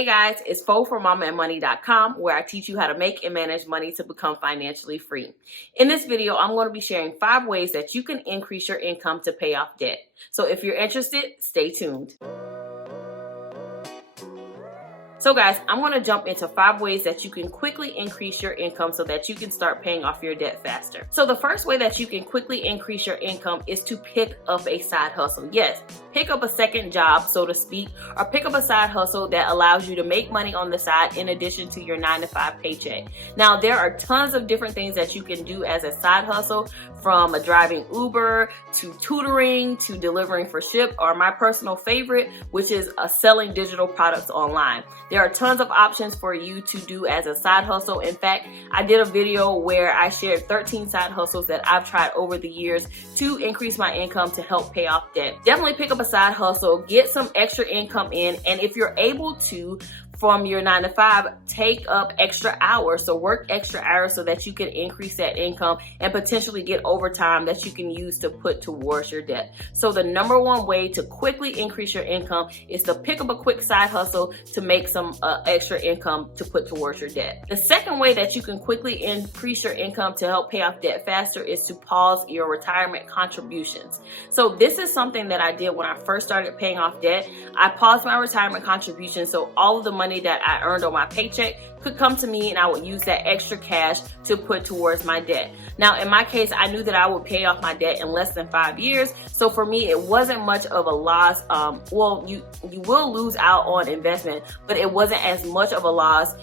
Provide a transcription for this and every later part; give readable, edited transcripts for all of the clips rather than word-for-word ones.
Hey guys, it's Fo from MamaandMoney.com, where I teach you how to make and manage money to become financially free. In this video, I'm going to be sharing 5 ways that you can increase your income to pay off debt. So if you're interested, stay tuned. So guys, I'm going to jump into 5 ways that you can quickly increase your income so that you can start paying off your debt faster. So the first way that you can quickly increase your income is to pick up a side hustle. Yes, pick up a second job, so to speak, or pick up a side hustle that allows you to make money on the side in addition to your 9-to-5 paycheck. Now, there are tons of different things that you can do as a side hustle, from driving Uber to tutoring to delivering for Ship, or my personal favorite, which is selling digital products online. There are tons of options for you to do as a side hustle. In fact, I did a video where I shared 13 side hustles that I've tried over the years to increase my income to help pay off debt. Definitely pick up a side hustle, get some extra income in, and if you're able to, from your 9-to-5, take up extra hours. So work extra hours so that you can increase that income and potentially get overtime that you can use to put towards your debt. So the number one way to quickly increase your income is to pick up a quick side hustle to make some extra income to put towards your debt. The second way that you can quickly increase your income to help pay off debt faster is to pause your retirement contributions. So this is something that I did when I first started paying off debt. I paused my retirement contributions so all of the money that I earned on my paycheck could come to me, and I would use that extra cash to put towards my debt. Now, in my case, I knew that I would pay off my debt in less than 5 years. So for me, it wasn't much of a loss. Well, you will lose out on investment, but it wasn't as much of a loss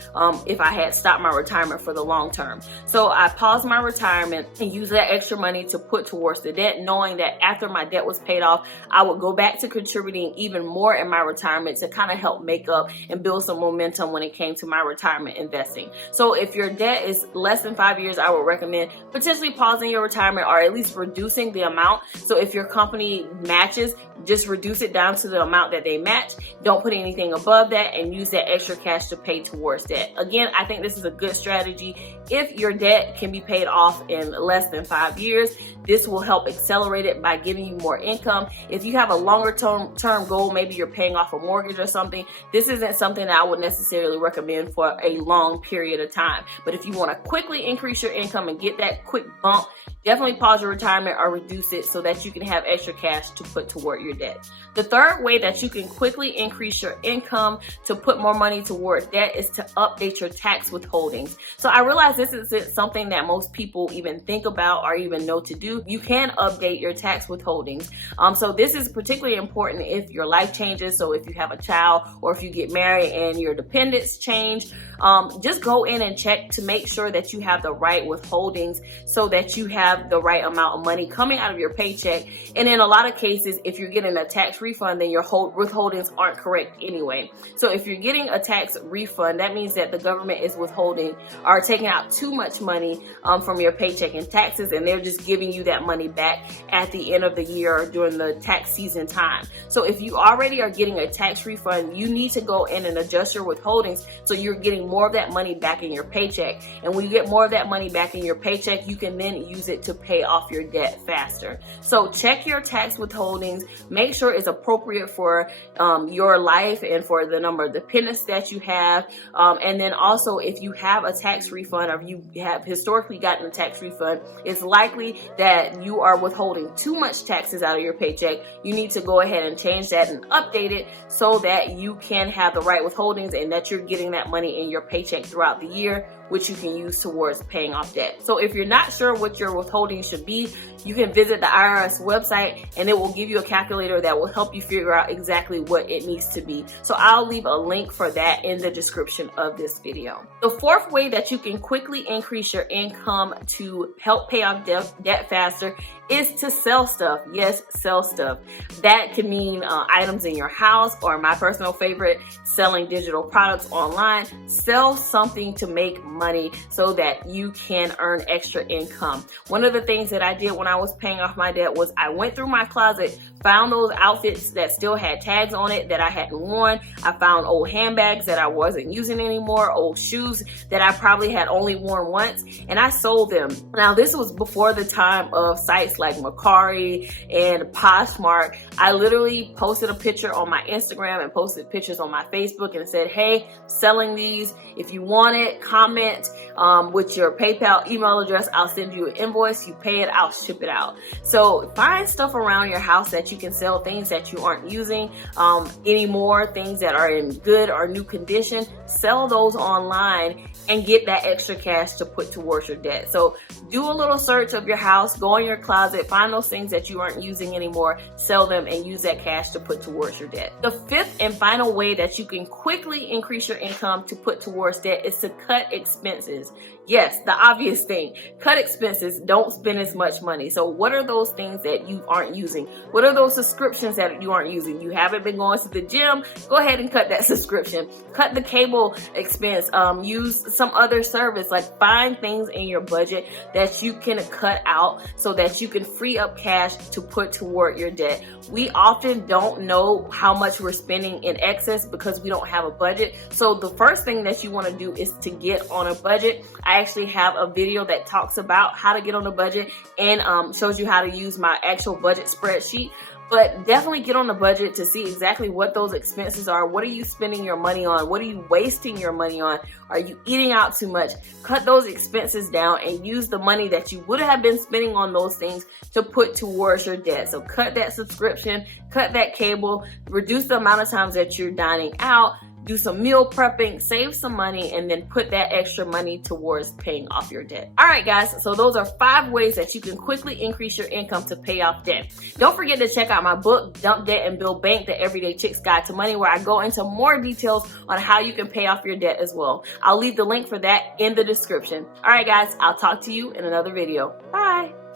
if I had stopped my retirement for the long term. So I paused my retirement and used that extra money to put towards the debt, knowing that after my debt was paid off, I would go back to contributing even more in my retirement to kind of help make up and build some momentum when it came to my retirement investing. So if your debt is less than 5 years, I would recommend potentially pausing your retirement or at least reducing the amount. So if your company matches, just reduce it down to the amount that they match. Don't put anything above that and use that extra cash to pay towards debt. Again, I think this is a good strategy. If your debt can be paid off in less than 5 years, this will help accelerate it by giving you more income. If you have a longer term goal, maybe you're paying off a mortgage or something, this isn't something that I would necessarily recommend for a long period of time. But if you want to quickly increase your income and get that quick bump, definitely pause your retirement or reduce it so that you can have extra cash to put toward your debt. The third way that you can quickly increase your income to put more money toward debt is to update your tax withholdings. So I realize this isn't something that most people even think about or even know to do. You can update your tax withholdings. So this is particularly important if your life changes. So if you have a child or if you get married and your dependents change, just go in and check to make sure that you have the right withholdings so that you have the right amount of money coming out of your paycheck. And in a lot of cases, if you're getting a tax refund, then your withholdings aren't correct anyway. So if you're getting a tax refund, that means that the government is withholding or taking out too much money from your paycheck in taxes, and they're just giving you that money back at the end of the year during the tax season time. So if you already are getting a tax refund, you need to go in and adjust your withholdings so you're getting more of that money back in your paycheck. And when you get more of that money back in your paycheck, you can then use it to pay off your debt faster. So check your tax withholdings, make sure it's appropriate for your life and for the number of dependents that you have. And then also, if you have a tax refund or you have historically gotten a tax refund, it's likely that you are withholding too much taxes out of your paycheck. You need to go ahead and change that and update it so that you can have the right withholdings and that you're getting that money in your paycheck throughout the year, which you can use towards paying off debt. So if you're not sure what your withholding should be, you can visit the IRS website and it will give you a calculator that will help you figure out exactly what it needs to be. So I'll leave a link for that in the description of this video. The fourth way that you can quickly increase your income to help pay off debt faster is to sell stuff. Yes, sell stuff. That can mean items in your house, or my personal favorite, selling digital products online. Sell something to make money so that you can earn extra income. One of the things that I did when I was paying off my debt was I went through my closet, found those outfits that still had tags on it that I hadn't worn. I found old handbags that I wasn't using anymore, old shoes that I probably had only worn once, and I sold them. Now, this was before the time of sites like Mercari and Poshmark. I literally posted a picture on my Instagram and posted pictures on my Facebook and said, hey, selling these. If you want it, comment with your PayPal email address. I'll send you an invoice. You pay it, I'll ship it out. So find stuff around your house that you can sell, things that you aren't using anymore, things that are in good or new condition. Sell those online and get that extra cash to put towards your debt. So do a little search of your house, go in your closet, find those things that you aren't using anymore, sell them, and use that cash to put towards your debt. The fifth and final way that you can quickly increase your income to put towards debt is to cut expenses. Yes, the obvious thing. Cut expenses, don't spend as much money. So what are those things that you aren't using? What are those subscriptions that you aren't using? You haven't been going to the gym, go ahead and cut that subscription. Cut the cable expense, use some other service. Like, find things in your budget that you can cut out so that you can free up cash to put toward your debt. We often don't know how much we're spending in excess because we don't have a budget. So the first thing that you want to do is to get on a budget. I actually have a video that talks about how to get on a budget and shows you how to use my actual budget spreadsheet. But definitely get on the budget to see exactly what those expenses are. What are you spending your money on? What are you wasting your money on? Are you eating out too much? Cut those expenses down and use the money that you would have been spending on those things to put towards your debt. So cut that subscription, cut that cable, reduce the amount of times that you're dining out, do some meal prepping, save some money, and then put that extra money towards paying off your debt. All right, guys, so those are 5 ways that you can quickly increase your income to pay off debt. Don't forget to check out my book, Dump Debt and Build Bank, The Everyday Chick's Guide to Money, where I go into more details on how you can pay off your debt as well. I'll leave the link for that in the description. All right, guys, I'll talk to you in another video. Bye.